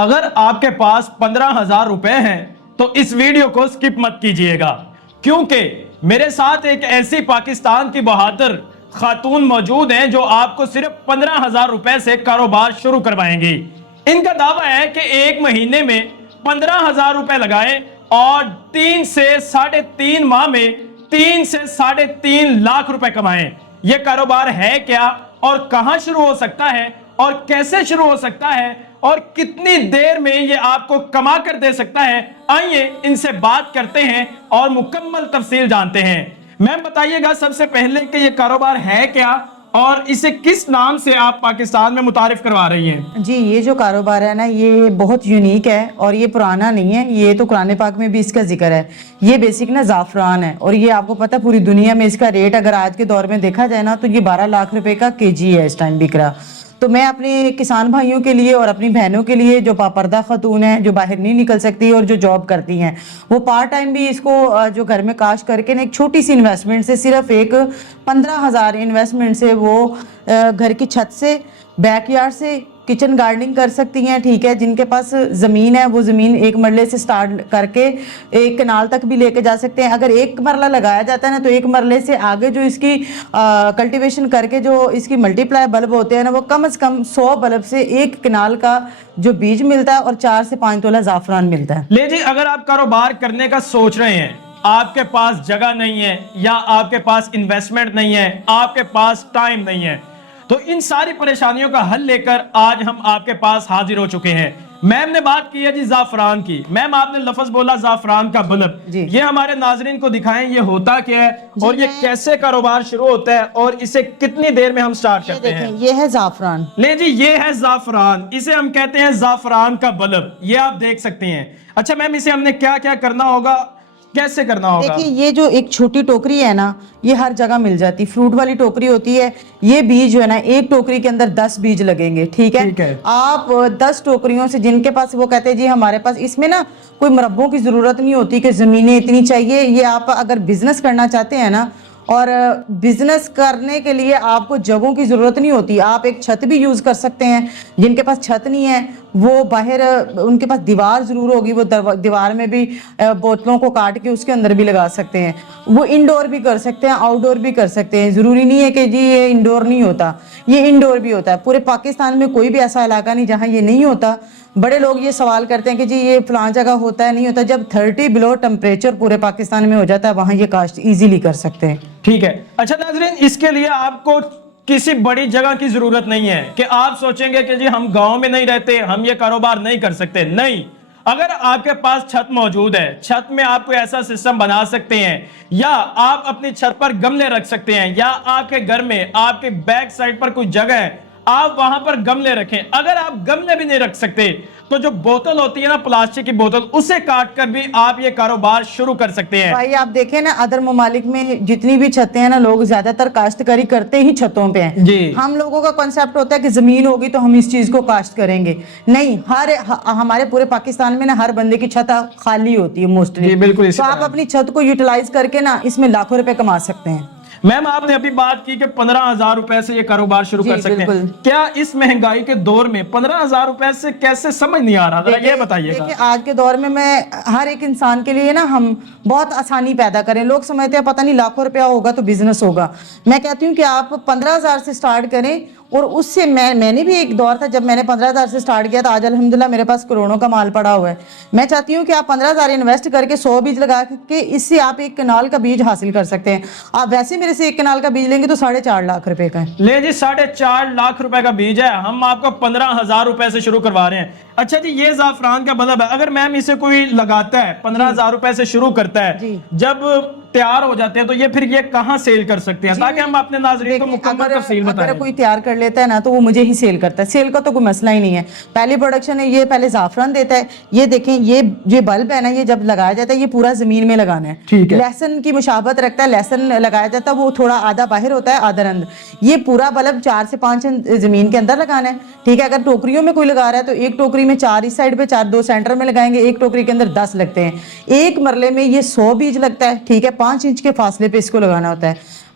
اگر آپ کے پاس 15,000 روپے ہیں تو اس ویڈیو کو سکپ مت کیجئے گا، کیونکہ میرے ساتھ ایک ایسی پاکستان کی بہادر خاتون موجود ہیں جو آپ کو صرف 15,000 روپے سے کاروبار شروع کروائیں گی۔ ان کا دعویٰ ہے کہ ایک مہینے میں 15,000 روپے لگائیں اور 3 سے 3.5 ماہ میں 3 سے 3.5 لاکھ روپے کمائیں۔ یہ کاروبار ہے کیا اور کہاں شروع ہو سکتا ہے اور کیسے شروع ہو سکتا ہے اور کتنی دیر میں یہ آپ کو کما کر دے سکتا ہے؟ آئیے ان سے بات کرتے ہیں اور مکمل تفصیل جانتے ہیں۔ میم بتائیے گا سب سے پہلے کہ یہ کاروبار ہے کیا اور اسے کس نام سے آپ پاکستان میں متعارف کروا رہی ہیں؟ جی، یہ جو کاروبار ہے نا، یہ بہت یونیک ہے اور یہ پرانا نہیں ہے۔ یہ تو قرآن پاک میں بھی اس کا ذکر ہے۔ یہ بیسک نا زعفران ہے اور یہ آپ کو پتہ پوری دنیا میں اس کا ریٹ اگر آج کے دور میں دیکھا جائے نا تو یہ 12 لاکھ روپے کا کیجی ہے اس ٹائم بک رہا۔ تو میں اپنے کسان بھائیوں کے لیے اور اپنی بہنوں کے لیے جو پاپردہ خاتون ہیں، جو باہر نہیں نکل سکتی اور جو جاب کرتی ہیں، وہ پارٹ ٹائم بھی اس کو جو گھر میں کاشت کر کے ایک چھوٹی سی انویسٹمنٹ سے، صرف ایک 15,000 انویسٹمنٹ سے وہ گھر کی چھت سے، بیک یارڈ سے کچن گارڈننگ کر سکتی ہیں۔ ٹھیک ہے، جن کے پاس زمین ہے وہ زمین ایک مرلے سے سٹارٹ کر کے ایک کنال تک بھی لے کے جا سکتے ہیں۔ اگر ایک مرلہ لگایا جاتا ہے نا تو ایک مرلے سے آگے جو اس کی کلٹیویشن کر کے جو اس کی ملٹی پلائی بلب ہوتے ہیں نا، وہ کم از کم 100 بلب سے ایک کنال کا جو بیج ملتا ہے اور 4 سے 5 تولہ زعفران ملتا ہے۔ لے جی، اگر آپ کاروبار کرنے کا سوچ رہے ہیں، آپ کے پاس جگہ نہیں ہے یا آپ کے پاس انویسٹمنٹ نہیں ہے، آپ کے پاس ٹائم نہیں ہے، تو ان ساری پریشانیوں کا حل لے کر آج ہم آپ کے پاس حاضر ہو چکے ہیں۔ میم نے بات کی ہے جی زعفران کی۔ میم آپ نے لفظ بولا زعفران کا بلب، جی، یہ ہمارے ناظرین کو دکھائیں یہ ہوتا کیا ہے اور یہ کیسے کاروبار شروع ہوتا ہے اور اسے کتنی دیر میں ہم سٹارٹ کرتے ہیں؟ یہ ہے زعفران۔ لے جی، یہ ہے زعفران، اسے ہم کہتے ہیں زعفران کا بلب، یہ آپ دیکھ سکتے ہیں۔ اچھا میم، اسے ہم نے کیا کیا کرنا ہوگا، کیسے کرنا ہوگا؟ دیکھیں، یہ جو ایک چھوٹی ٹوکری ہے نا، یہ ہر جگہ مل جاتی، فروٹ والی ٹوکری ہوتی ہے۔ یہ بیج جو ہے نا، ایک ٹوکری کے اندر 10 بیج لگیں گے۔ ٹھیک ہے، آپ 10 ٹوکریوں سے، جن کے پاس وہ کہتے ہیں جی ہمارے پاس اس میں نا کوئی مربوں کی ضرورت نہیں ہوتی کہ زمینیں اتنی چاہیے۔ یہ آپ اگر بزنس کرنا چاہتے ہیں نا، اور بزنس کرنے کے لیے آپ کو جگہوں کی ضرورت نہیں ہوتی، آپ ایک چھت بھی یوز کر سکتے ہیں۔ جن کے پاس چھت نہیں ہے وہ باہر، ان کے پاس دیوار ضرور ہوگی، وہ دیوار میں بھی بوتلوں کو کاٹ کے اس کے اندر بھی لگا سکتے ہیں۔ وہ انڈور بھی کر سکتے ہیں، آؤٹ ڈور بھی کر سکتے ہیں۔ ضروری نہیں ہے کہ جی یہ انڈور نہیں ہوتا، یہ انڈور بھی ہوتا ہے۔ پورے پاکستان میں کوئی بھی ایسا علاقہ نہیں جہاں یہ نہیں ہوتا۔ بڑے لوگ یہ سوال کرتے ہیں کہ جی یہ فلان جگہ ہوتا ہے، نہیں ہوتا۔ جب 30 بلو ٹمپریچر پورے پاکستان میں ہو جاتا ہے، وہاں یہ کاشت ایزیلی کر سکتے ہیں۔ ٹھیک ہے۔ اچھا ناظرین، اس کے لیے آپ کو کسی بڑی جگہ کی ضرورت نہیں ہے کہ آپ سوچیں گے کہ جی ہم گاؤں میں نہیں رہتے، ہم یہ کاروبار نہیں کر سکتے۔ نہیں، اگر آپ کے پاس چھت موجود ہے، چھت میں آپ کوئی ایسا سسٹم بنا سکتے ہیں، یا آپ اپنی چھت پر گملے رکھ سکتے ہیں، یا آپ کے گھر میں آپ کے بیک سائڈ پر کوئی جگہ ہے، آپ وہاں پر گملے رکھیں۔ اگر آپ گملے بھی نہیں رکھ سکتے تو جو بوتل ہوتی ہے نا، پلاسٹک کی بوتل، اسے کاٹ کر بھی آپ یہ کاروبار شروع کر سکتے ہیں۔ بھائی آپ دیکھیں نا، ادر ممالک میں جتنی بھی چھتیں ہیں نا، لوگ زیادہ تر کاشتکاری کرتے ہی چھتوں پہ ہیں۔ جی، ہم لوگوں کا کنسیپٹ ہوتا ہے کہ زمین ہوگی تو ہم اس چیز کو کاشت کریں گے۔ نہیں، ہمارے پورے پاکستان میں نا ہر بندے کی چھت خالی ہوتی ہے موسٹلی۔ جی بالکل، تو آپ اپنی چھت کو یوٹیلائز کر کے نا اس میں لاکھوں روپے کما سکتے ہیں۔ میم آپ نے ابھی بات کی کہ 15,000 روپے سے یہ کاروبار شروع کر سکتے ہیں۔ کیا اس مہنگائی کے دور میں 15,000 روپے سے کیسے سمجھ نہیں آ رہا؟ ذرا یہ بتائیے گا۔ دیکھیں، آج کے دور میں ہر ایک انسان کے لیے نا ہم بہت آسانی پیدا کریں۔ لوگ سمجھتے ہیں پتہ نہیں لاکھوں روپیہ ہوگا تو بزنس ہوگا۔ میں کہتی ہوں کہ آپ 15,000 سے سٹارٹ کریں، اور اس سے میں نے بھی ایک دور تھا جب میں نے 15,000 سے سٹارٹ کیا، تو آج الحمدللہ میرے پاس کروڑوں کا مال پڑا ہوا ہے۔ میں چاہتی ہوں کہ آپ 15,000 انویسٹ کر کے 100 بیج لگا کے اس سے آپ ایک کنال کا بیج حاصل کر سکتے ہیں۔ آپ ویسے میرے سے ایک کنال کا بیج لیں گے تو 4.5 لاکھ روپے کا ہے۔ لے جی، 4.5 لاکھ روپے کا بیج ہے، ہم آپ کو 15,000 روپے سے شروع کروا رہے ہیں۔ اچھا جی، یہ زعفران کا بلب ہے، اگر میم اسے کوئی لگاتا ہے، 15,000 روپے سے شروع کرتا ہے، جب تیار ہو جاتے ہیں تو یہ پھر یہ کہاں سیل کر سکتے ہیں، تاکہ ہم اپنے ناظرین کو مکمل تفصیل بتائیں؟ اگر کوئی تیار کر لیتا ہے نا تو وہ مجھے ہی سیل کرتا ہے۔ سیل کا تو کوئی مسئلہ ہی نہیں ہے۔ پہلی پروڈکشن ہے، یہ پہلے زعفران دیتا ہے۔ یہ دیکھیں، یہ بلب ہے نا، یہ جب لگایا جاتا ہے یہ پورا زمین میں لگانا ہے۔ لہسن کی مشابہت رکھتا ہے، لہسن لگایا جاتا ہے، وہ تھوڑا آدھا باہر ہوتا ہے آدھا اندر۔ یہ پورا بلب 4 سے 5 زمین کے اندر لگانا ہے۔ ٹھیک ہے، اگر ٹوکریوں میں کوئی لگا رہا ہے تو ایک ٹوکری میں 4 اس سائڈ پہ، 4 2 سینٹر میں لگائیں گے، ایک ٹوکری کے اندر 10 لگتے ہیں۔ ایک مرلے میں یہ 100 بیج لگتا ہے۔ ٹھیک ہے، 5 انچ کے فاصلے پہ اس کو لگانا ہوتا ہے۔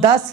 10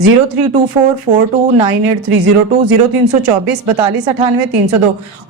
0324429830 0324 42 98 302।